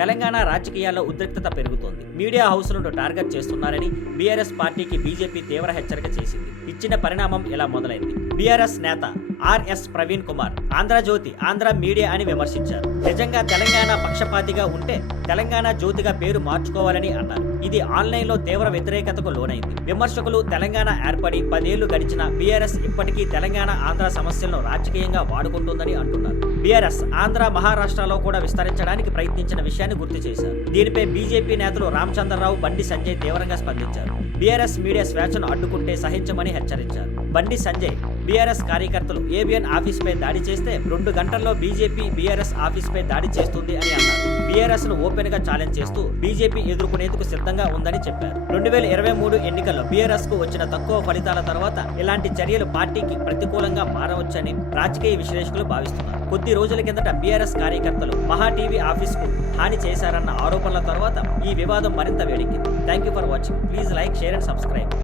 తెలంగాణ రాజకీయాల్లో ఉద్రిక్తత పెరుగుతోంది. మీడియా హౌస్లను టార్గెట్ చేస్తున్నారని బీఆర్ఎస్ పార్టీకి బీజేపీ తీవ్ర హెచ్చరిక చేసింది. ఇచ్చిన పరిణామం ఇలా మొదలైంది. బీఆర్ఎస్ నేత ఆర్ఎస్ ప్రవీణ్ కుమార్ ఆంధ్రజ్యోతి ఆంధ్ర మీడియా అని విమర్శించారు. నిజంగా తెలంగాణ పక్షపాతిగా ఉంటే తెలంగాణ జ్యోతిగా పేరు మార్చుకోవాలని అన్నారు. ఇది ఆన్లైన్లో తీవ్ర వ్యతిరేకతకు లోనైంది. విమర్శకులు తెలంగాణ ఏర్పడి 10 ఏళ్లు గడిచిన బీఆర్ఎస్ ఇప్పటికీ తెలంగాణ ఆంధ్ర సమస్యలను రాజకీయంగా వాడుకుంటుందని అంటున్నారు. బీఆర్ఎస్ ఆంధ్ర మహారాష్ట్రలో కూడా విస్తరించడానికి ప్రయత్నించిన విషయాన్ని గుర్తు చేశారు. దీనిపై బీజేపీ నేతలు రామచంద్రరావు, బండి సంజయ్ తీవ్రంగా స్పందించారు. బీఆర్ఎస్ మీడియా స్వేచ్ఛను అడ్డుకుంటే సహించమని హెచ్చరించారు. బండి సంజయ్ బీఆర్ఎస్ కార్యకర్తలు ఏబిఎన్ ఆఫీస్పై దాడి చేస్తే 2 గంటల్లో బీజేపీ బీఆర్ఎస్ ఆఫీస్పై దాడి చేస్తుంది అని అన్నారు. బీఆర్ఎస్ ను ఓపెన్ గా ఛాలెంజ్ చేస్తూ బీజేపీ ఎదుర్కొనేందుకు సిద్ధంగా ఉందని చెప్పారు. 2023 ఎన్నికల్లో బీఆర్ఎస్ కు వచ్చిన తక్కువ ఫలితాల తర్వాత ఇలాంటి చర్యలు పార్టీకి ప్రతికూలంగా మారవచ్చని రాజకీయ విశ్లేషకులు భావిస్తున్నారు. కొద్ది రోజుల కిందట బీఆర్ఎస్ కార్యకర్తలు మహా టీవీ ఆఫీస్ కు హాని చేశారన్న ఆరోపణల తర్వాత ఈ వివాదం మరింత వేడెక్కింది. Thank you for watching. Please like, share and subscribe.